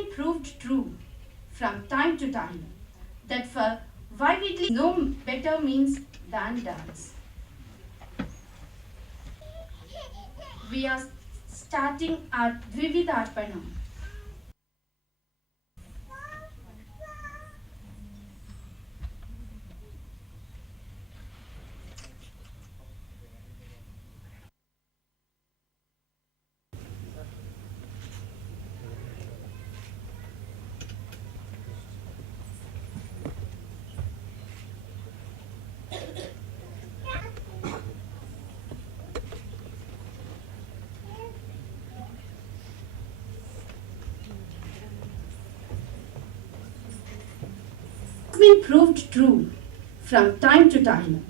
been proved true from time to time that for vividly no better means than dance. We are starting our Dvividarpanam. Been proved true from time to time.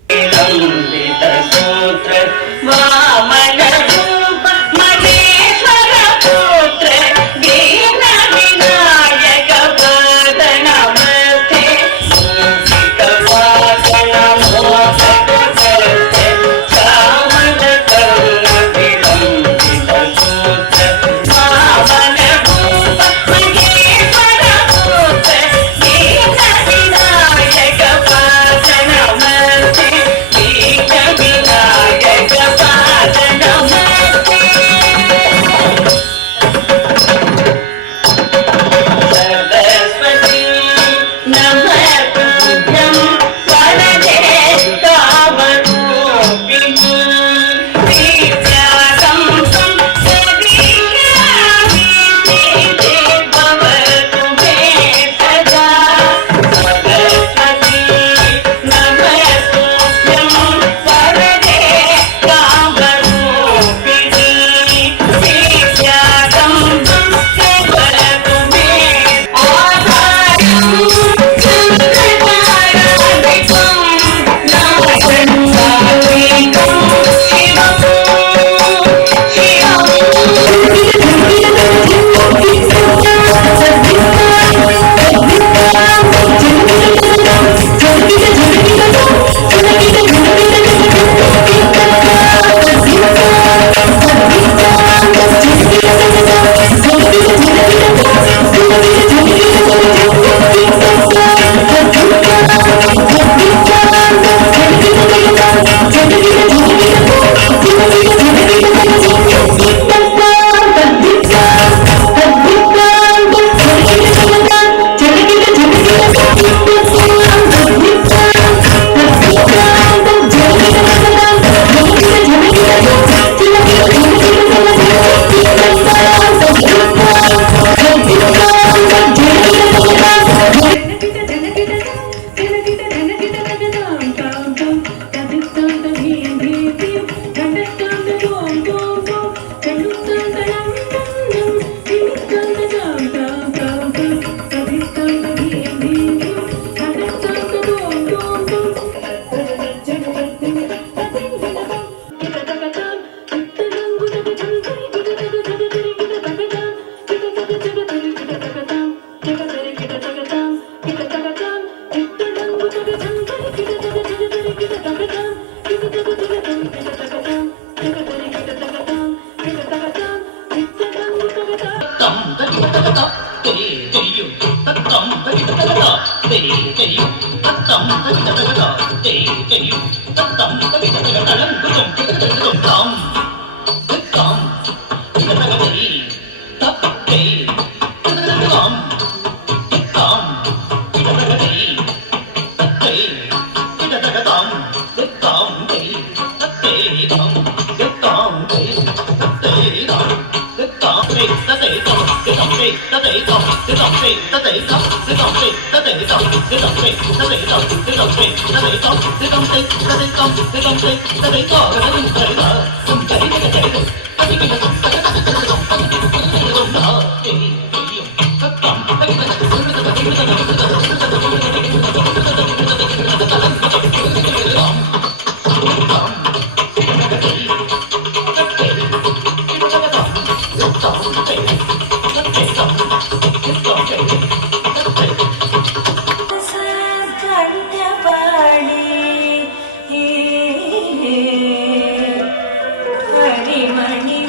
हरिमणि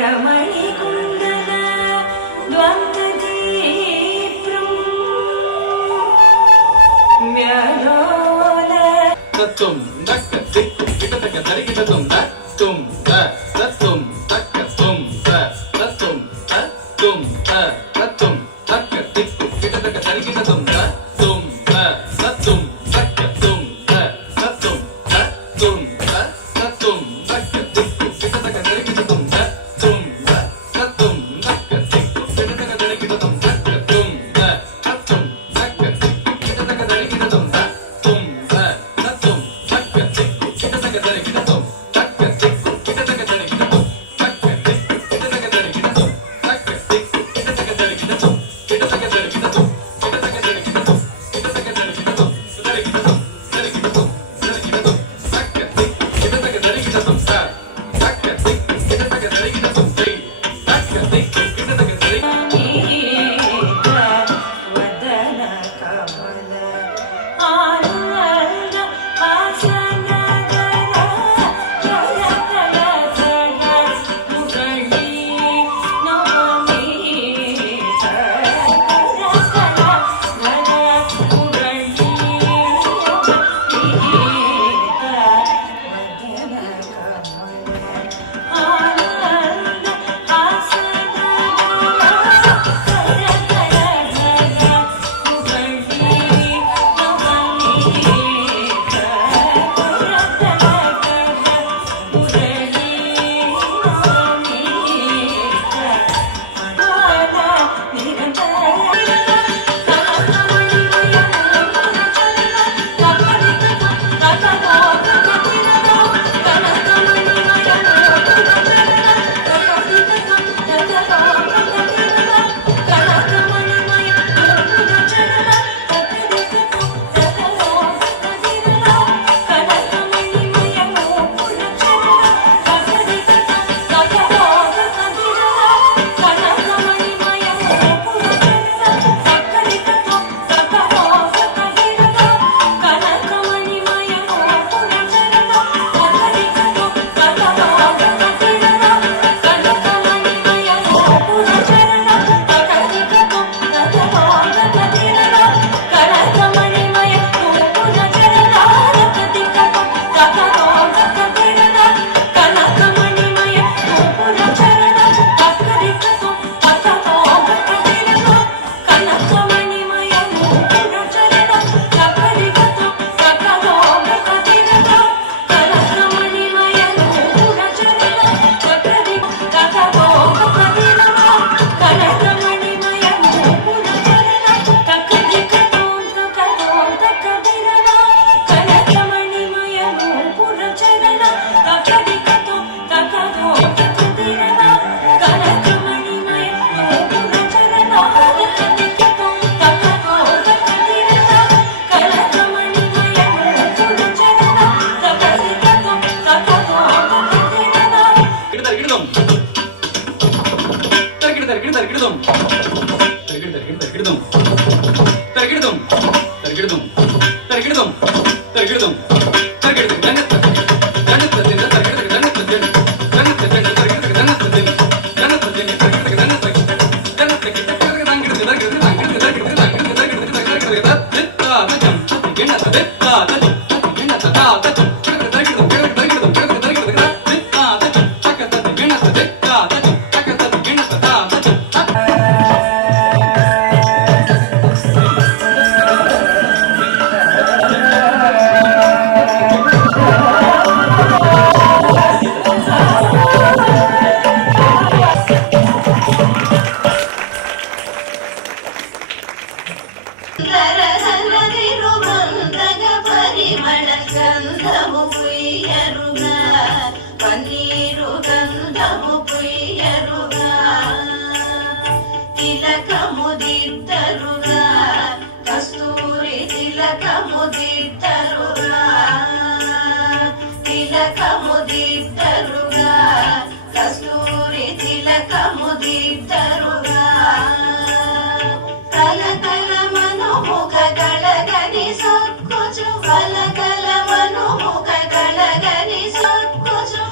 వరమణి కుండల ద్వంద్వదీప్రం మ్యలోల తత్వం దక్క దిక్కు కిటతక దరికిటతం దత్తుం దత్తుం దక్క తుం దత్తుం దత్తుం దత్తుం దక్క దిక్కు కిటతక దరికిటతం దత్తుం దత్తుం దక్క తుం దత్తుం దత్తుం దత్తుం దక్క దిక్కు కిటతక దరికిటతం దత్తుం దత్తుం దక్క దిక్కు కిటతక దరికిటతం దత్తుం దత్తుం దక్క దిక్కు కిటతక దరికిటతం దత్తుం దత్తుం దక్క దిక్కు కిటతక దరికిటతం దక్క దిక్కు కిటతక దరికిటతం దక్క దిక్కు కిటతక దరికిటతం దక్క దిక్కు కిటతక దరికిటతం కిటతక దరికిటతం కిటతక దరికిటతం కిటతక దరికిటతం దరికిటతం దరికిటతం దరికిటతం దక్క దిక్కు కిటతక దరికిటతం దక్క దిక్కు కిటతక దరికిటతం దక్క దిక్కు కిటతక దరికిటతం వదన కమల ఆనంద ఆసనదర జయ జయ జయ మురళీ నవమి సరసర వద మురళీ వదన కమల ఆనంద ఆసనదర జయ జయ జయ మురళీ నవమి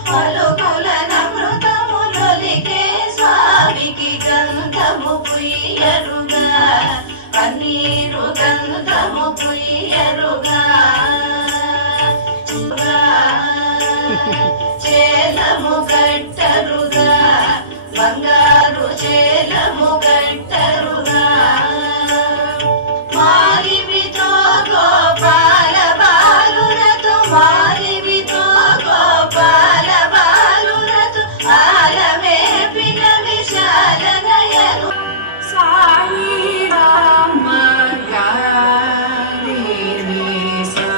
పలుకుల నమృతములొలికే పన్నీరికి గంధము పుయ్యరుగా పన్నీరు గంధము పుయ్యరుగా చేలము కట్టరుగా బంగారు చేలము కట్టరుగా మాలిమితో గోపాల బాలురతు మాలిమితో గోపాల బాలురతు ఆలమే పిన విశాల నయను సాయి రామ గారి సా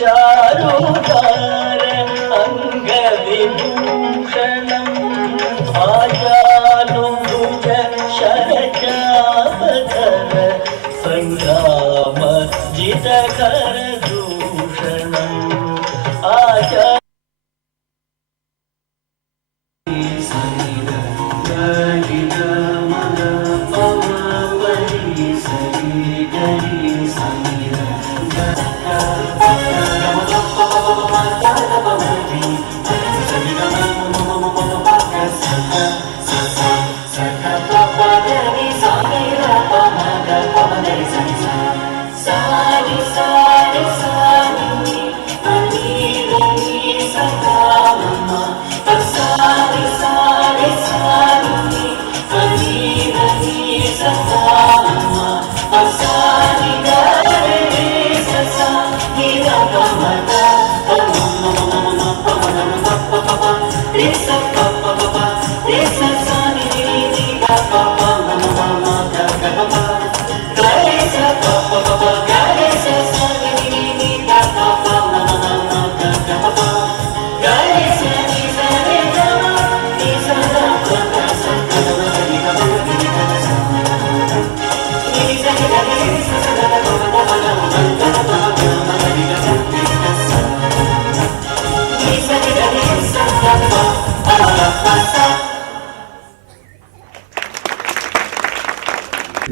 చారుదార అంగవిభూషణం ఆయానుభుజ శరచాపధర సంగ్రామ జితకర దూషణం ఆయా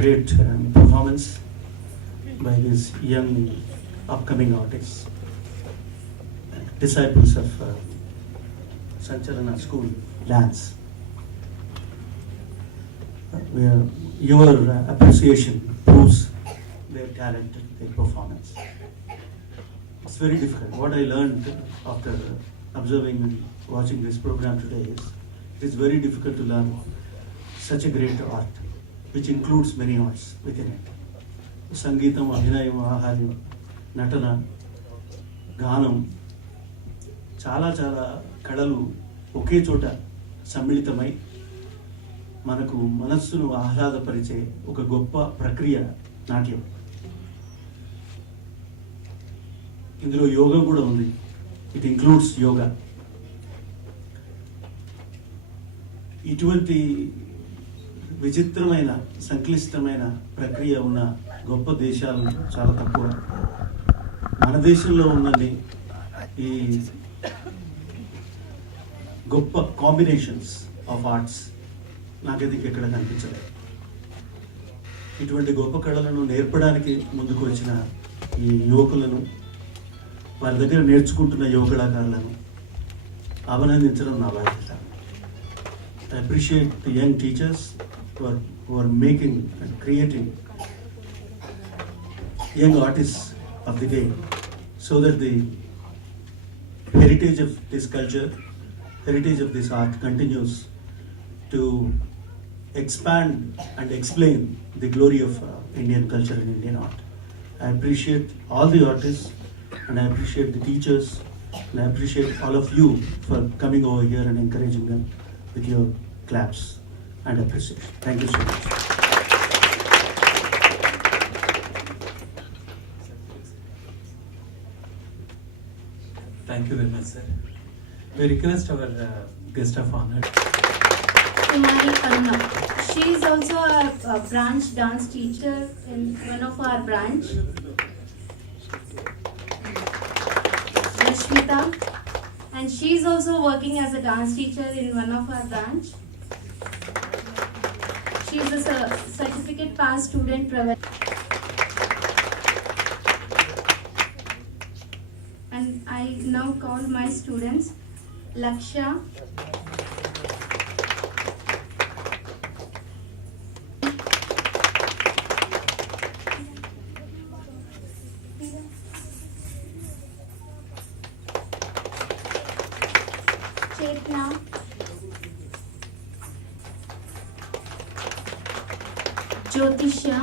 Great performance by these young upcoming artists, disciples of Sanchalana School Dance. Your appreciation proves their talent, their performance. It's very difficult. What I learned after observing and watching this program today is it is very difficult to learn such a great art, which includes many arts within it. సంగీతం, అభినయం, ఆహార్యం, నటన, గానం, చాలా చాలా కళలు ఒకే చోట సమ్మిళితమై మనకు మనస్సును ఆహ్లాదపరిచే ఒక గొప్ప ప్రక్రియ నాట్యం. ఇందులో యోగా కూడా ఉంది. It includes yoga. ఇటువంటి విచిత్రమైన సంక్లిష్టమైన ప్రక్రియ ఉన్న గొప్ప దేశాలు చాలా తక్కువ. మన దేశంలో ఉన్నది ఈ గొప్ప కాంబినేషన్స్ ఆఫ్ ఆర్ట్స్ నాకైతే ఎక్కడ కనిపించలేదు. ఇటువంటి గొప్ప కళలను నేర్పడానికి ముందుకు వచ్చిన ఈ యువకులను, వారి దగ్గర నేర్చుకుంటున్న యువ కళాకారులను అభినందించడం నా బాధ్యత. I appreciate the young teachers who are making and creating young artists of the day so that the heritage of this culture, heritage of this art continues to expand and explain the glory of Indian culture and Indian art. I appreciate all the artists, and I appreciate the teachers, and I appreciate all of you for coming over here and encouraging them with your claps and appreciation. Thank you so much. Thank you very much, sir. We request our guest of honor. Kumari Aruna. She is also a branch dance teacher in one of our branch. Rashmita. And she is also working as a dance teacher in one of our branch. She is a certificate pass student. And I now call my students Lakshya, Chetna, Jyotisha,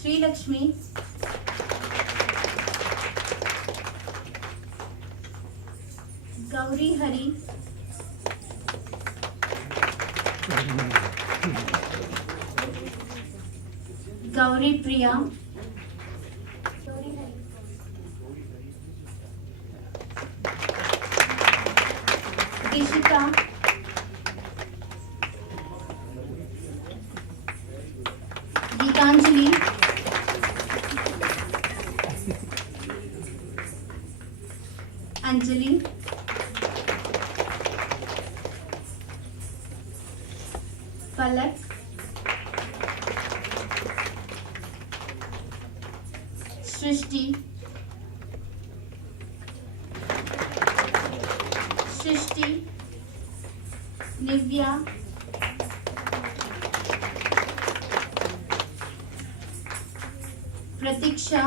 Sri Lakshmi, Gauri Hari, Gauri Priya, Dishita, Geetanjali, Anjali, Palak, Srishti, Nivya, Pratiksha,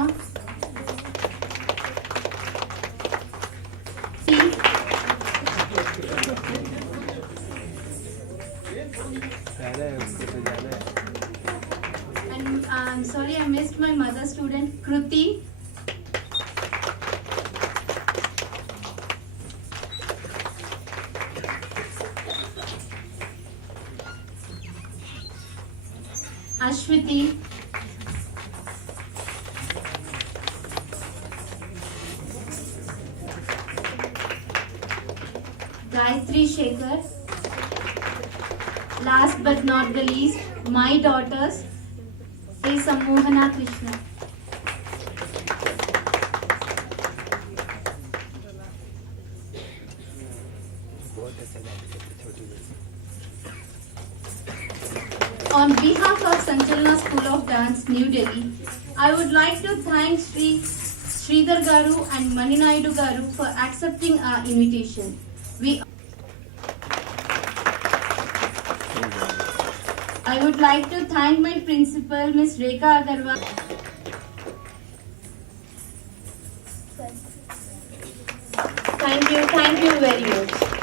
and I'm sorry I missed my mother student Kruti, Ashwiti, Gayatri Shekhar. Last but not the least, my daughters, A. Sammohana Krishna. On behalf of Sanchalana School of Dance, New Delhi, I would like to thank Sri Sridhar Garu and Mani Naidu Garu for accepting our invitation. I would like to thank my principal, Ms. Rekha Agarwal. Thank you very much.